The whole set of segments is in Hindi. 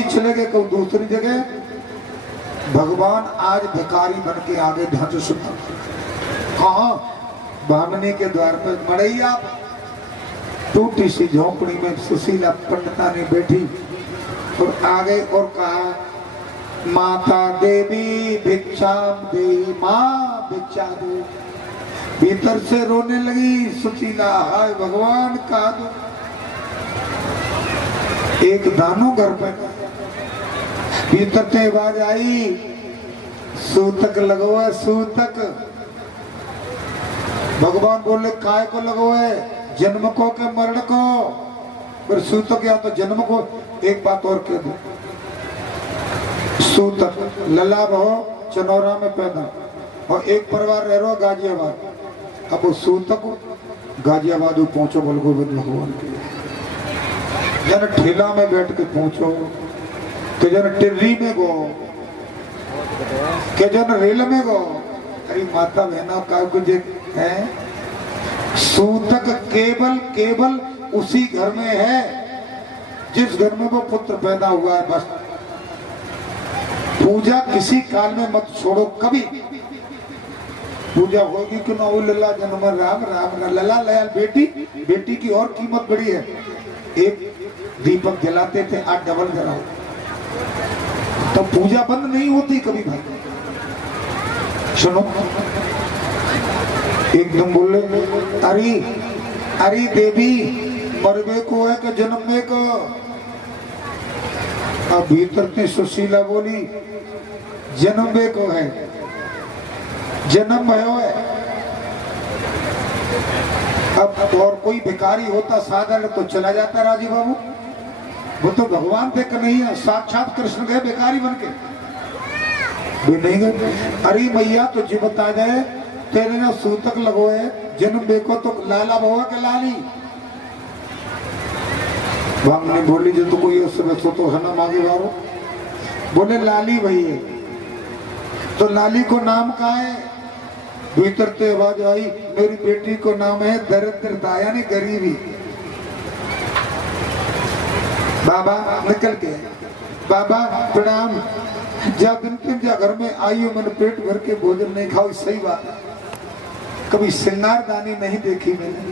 जी चले गए कहीं दूसरी जगह। भगवान आज भिखारी बन के आगे ढांच सुना कहा बामनी के द्वार पर मड़ैया टूटी सी झोंपड़ी में सुशीला पंडिता ने बैठी और आगे और कहा माता देवी भिक्षा दे, माँ भिक्षा दे। भीतर से रोने लगी सुशीला, हाय भगवान का दो। एक दानो घर पे भीतर से आवाज आई सूतक लगो है, सूतक। भगवान बोले काय को लगो है, जन्म को के मरण को। पर सूतक या तो जन्म को। एक बात और कह दो, सूतक लला बहो चनौरा में पैदा और एक परिवार रह रहा गाजियाबाद। अब वो सूतक गाजियाबाद पहुंचो बोल गोविंद भगवान के जन ठेला में बैठ के पहुंचो के जन टिर्री में गो के जन रेल में गो। अरे माता बहना का कुछ है। सूतक केवल केवल उसी घर में है जिस घर में वो पुत्र पैदा हुआ है। बस पूजा किसी काल में मत छोड़ो कभी। पूजा होगी कि ना हो लल्ला जन्म राम राम लल्ला लयाल बेटी बेटी की और कीमत बड़ी है। एक दीपक जलाते थे, आज डबल जलाओ तो पूजा बंद नहीं होती कभी भाई। सुनो एकदम बोले अरे अरे देवी मरवे को है कि जन्मे को। अब भीतर से सुशीला बोली जन्मे को है, जन्म भयो है। अब और कोई भिखारी होता साधारण तो चला जाता राजी बाबू। वो तो भगवान थे कन्हैया, साक्षात कृष्ण गए भिखारी बन के भी नहीं गए। अरे मैया तो जी बता जाए तेरे ना सूतक लगो है, जन्म देखो तो लाला बहुआ के लाली। ने बोली जो तो कोई उससे बचो तो है ना मांगे वारो। बोले लाली वही है। तो लाली को नाम कहा है। भीतर से आवाज आई मेरी बेटी को नाम है दरिद्रता यानी गरीबी। बाबा निकल के बाबा प्रणाम। जा दिन जा घर में आई हो मैंने पेट भर के भोजन नहीं खाओ। सही बात है, कभी सिंगारदानी नहीं देखी मैंने।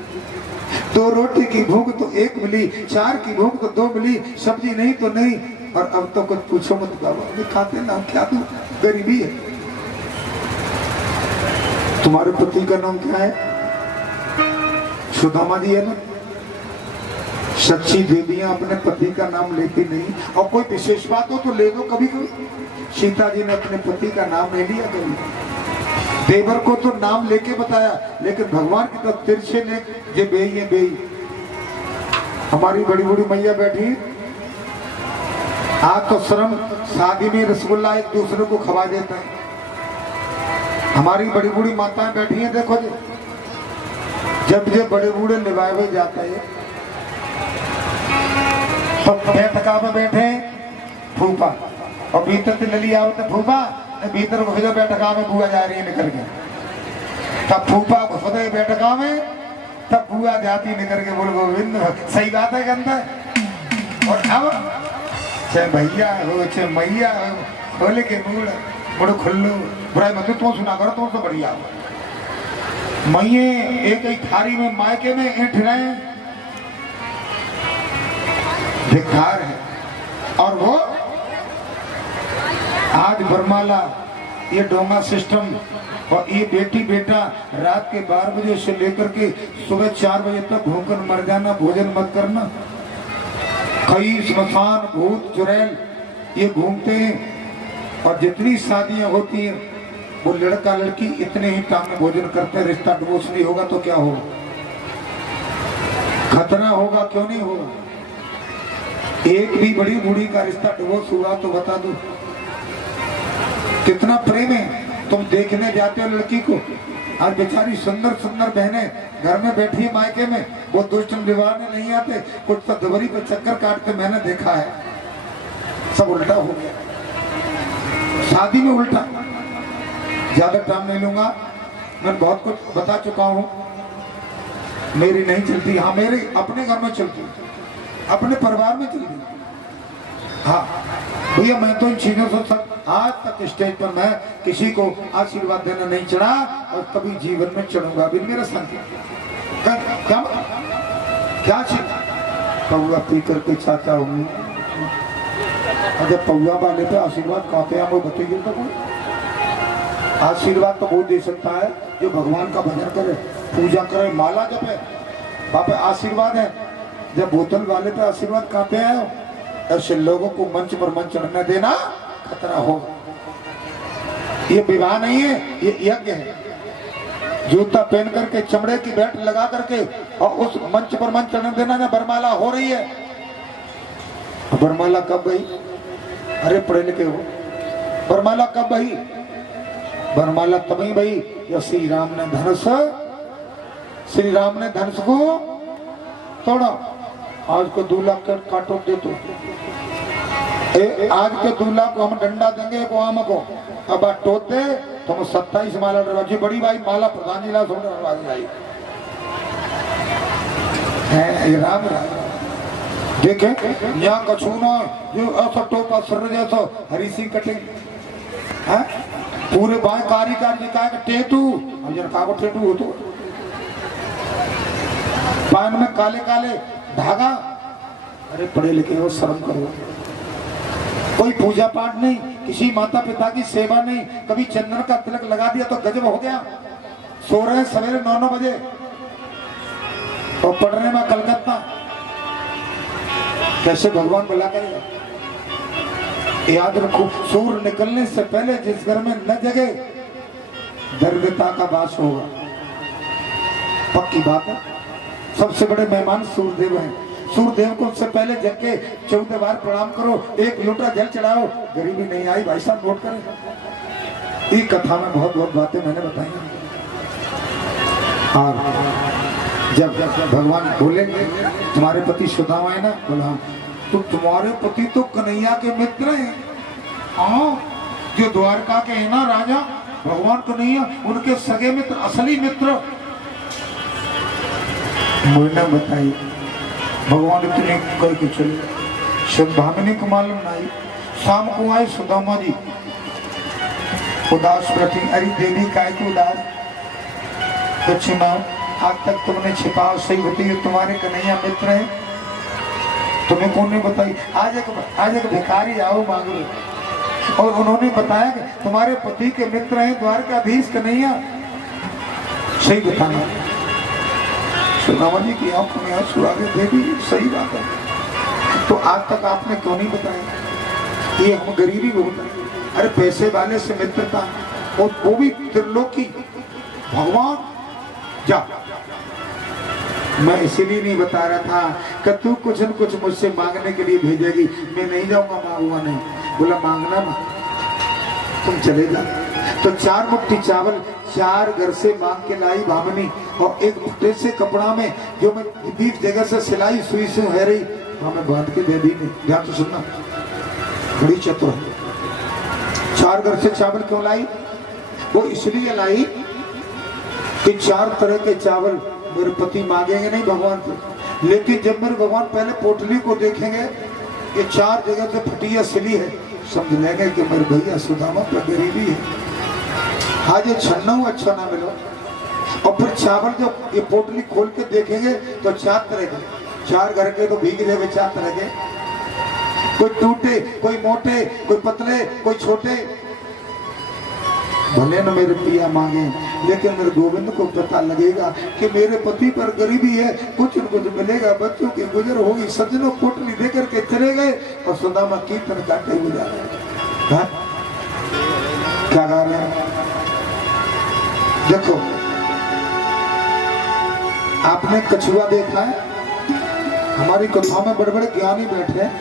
2 रोटी की भूख तो 1 मिली, 4 की भूख तो 2 मिली, सब्जी नहीं तो नहीं। और अब तो कुछ पूछो मत बाबा, नहीं खाते ना क्या तू गरीबी है। तुम्हारे पति का नाम क्या है? सुदामा जी है ना। सच्ची देवियां अपने पति का नाम लेती नहीं। और कोई विशेष बात हो तो ले दो कभी कभी। सीता जी ने अपने पति का नाम नहीं लिया कभी। देवर को तो नाम लेके बताया, लेकिन भगवान की तरफ तिरछे ने ये बेई है बेई। हमारी बड़ी बड़ी मैया बैठी आज तो शर्म शादी में रसगुल्ला एक दूसरे को खवा देता है। हमारी बड़ी बूढ़ी माताएं बैठी हैं देखो जी। जब ये बड़े बूढ़े निभाए हुए जाते हैं तो बैठका में बैठे फूफा और भीतर से लली आओ तो फूफा भीतर को भेजो बैठका में बुआ जा रही है निकल के। तब फूफा घुस गए बैठका में, तब बुआ जाती निकल के बोल गोविंद सही बात है गंदा। और अब चाहे भैया हो चाहे मैया हो बोले के बूढ़ बड़ो खुल्लू बुराई मत तो सुना करो तो बढ़िया। मैये एक एक थारी में मायके में ऐठ रहे भिखार है। और वो आज बरमाला ये डोंगा सिस्टम और ये बेटी बेटा रात के 12 बजे से लेकर के सुबह 4 बजे तक भूखकर मर जाना, भोजन मत करना। कई स्मशान भूत चुड़ैल ये घूमते हैं। और जितनी शादियां होती हैं वो लड़का लड़की इतने ही टाइम में भोजन करते हैं। रिश्ता डिवोर्स नहीं होगा तो क्या होगा? खतरा होगा, क्यों नहीं होगा? एक भी बड़ी बूढ़ी का रिश्ता डिवोर्स हुआ तो बता दो कितना प्रेम है। तुम देखने जाते हो लड़की को, आज बेचारी सुंदर सुंदर बहनें घर में बैठी है मायके में, वो दुष्ट निभाने नहीं आते, कुछ तो दबरी पे चक्कर काटते मैंने देखा है। सब उल्टा हो गया, शादी में उल्टा। ज्यादा टाइम नहीं लूंगा, मैं बहुत कुछ बता चुका हूँ। मेरी नहीं चलती, हाँ मेरे अपने घर में चलती, अपने परिवार में चलती। हाँ भैया मैं तो इन चीजों से आज तक स्टेज पर मैं किसी को आशीर्वाद देना नहीं चढ़ा और कभी जीवन में चढ़ूंगा भी। मेरा संग क्या क्या चीज पौआ पी करके चाहता हूँ। अरे पौआ वाले पे आशीर्वाद कहाँ पे वो बताइए तो कोई आशीर्वाद तो वो दे सकता है जो भगवान का भजन करे, पूजा करे, माला जपे, वहाँ पे आशीर्वाद है। जब बोतल वाले पे आशीर्वाद कहाँ पे आए, ऐसे लोगों को मंच पर मंच चढ़ने देना खतरा होगा। ये विवाह नहीं है, ये यज्ञ है। जूता पहन करके चमड़े की बेल्ट लगा करके और उस मंच पर मंच चढ़ने देना ना। बरमाला हो रही है, बरमाला कब गई? अरे पढ़े लिखे हो, बरमाला कब गई? बरमाला तभी भाई जब श्री राम ने धनुष को तोड़ा। आज को 2 लाख काटो दे तो आज के 2 लाख को हम डंडा देंगे को आम को अब टोते तो हम 27 माला डरवाजी बड़ी भाई माला प्रधान जी ला भाई है राम राम देखे यहाँ कछू ना जो ऐसा टोपा सर जैसा हरी सिंह कटिंग है पूरे बाएं कारीगर जी का टेटू हम जन का टेटू हो तो पान में काले काले धागा। अरे पढ़े लिखे हो, शर्म करो। कोई पूजा पाठ नहीं, किसी माता पिता की सेवा नहीं, कभी चंदन का तिलक लगा दिया तो गजब हो गया। सो रहे सवेरे 9-9 बजे और पढ़ रहे में कलकत्ता। कैसे भगवान भला करेगा? याद रखो, सूर्य निकलने से पहले जिस घर में न जगे दरिद्रता का वास होगा। पक्की बात है। सबसे बड़े मेहमान सूर्यदेव हैं। सूर्यदेव को उससे पहले जग के 14 बार प्रणाम करो, 1 लोटा जल चढ़ाओ, गरीबी नहीं आई। भाई साहब नोट करें। ये कथा में बहुत बातें मैंने बताई। और जब भगवान बोलेंगे तुम्हारे पति सुदामा है ना, बोला तो तुम्हारे पति तो कन्हैया के मित्र हैं। हाँ, जो द्वारका के है ना राजा भगवान कन्हैया, उनके सगे मित्र, असली मित्र। मुझे बताई भगवान इतने कह के चले, सद्भावनी को मालूम नहीं। शाम को आए सुदामा जी उदास प्रति, अरे देवी काय को उदास? दक्षिणा आज तक तुमने छिपाओ सही होती है, तुम्हारे कन्हैया मित्र है, तुम्हें कौन ने बताई? आज एक भिखारी आओ मांगो और उन्होंने बताया कि तुम्हारे पति के मित्र हैं द्वारकाधीश कन्हैया। सही बताना। सुदामा जी की आंखों में आंसू आ गए। देवी सही बात है, तो आज तक आपने क्यों नहीं बताया? ये हम गरीबी बहुत है। अरे पैसे वाले से मित्रता, और वो भी त्रिलोकी भगवान। जा, मैं इसीलिए नहीं बता रहा था कि तू कुछ न कुछ मुझसे मांगने के लिए भेजेगी। मैं नहीं जाऊंगा, मांगूंगा नहीं। बोला मांगना मत, तुम चले जा। तो 4 मुट्ठी चावल 4 घर से मांग के लाई भामनी, और एक फुटे से कपड़ा में जो मैं 20 जगह से सिलाई सुई से है रही, हमें बांध के दे दी। ध्यान तो सुनना, बड़ी चतुर है। 4 घर से चावल क्यों लाई? वो इसलिए लाई कि 4 तरह के चावल मेरे पति मांगेंगे नहीं भगवान को, लेकिन जब मेरे भगवान पहले पोटली को देखेंगे ये 4 जगह से फटी या सिली है, समझ लेंगे कि मेरे भैया सुदामा पर गरीबी है। आज ये छन्ना अच्छा ना मिलो। और फिर चावल जब ये पोटली खोल के देखेंगे तो 4 तरह के, 4 घर के तो भीग रहे 4 तरह के, कोई टूटे, कोई मोटे, कोई पतले, कोई छोटे। भले न मेरे पिया मांगे, लेकिन मेरे गोविंद को पता लगेगा कि मेरे पति पर गरीबी है, कुछ न कुछ मिलेगा। बच्चों की गुजर होगी। सज्जनों पोटली देकर के चले गए और सुदामा कीर्तन गाते हुए जा रहे हैं। क्या गा रहे हैं? देखो, आपने कछुआ देखा है? हमारी कथाओं में बड़े बड़े ज्ञानी बैठे हैं।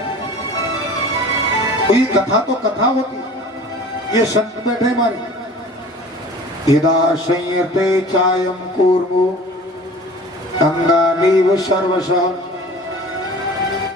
ये कथा तो कथा होती, ये संत बैठे हमारे। यदा संयते चायम कूर्मो अंगानीव सर्वशः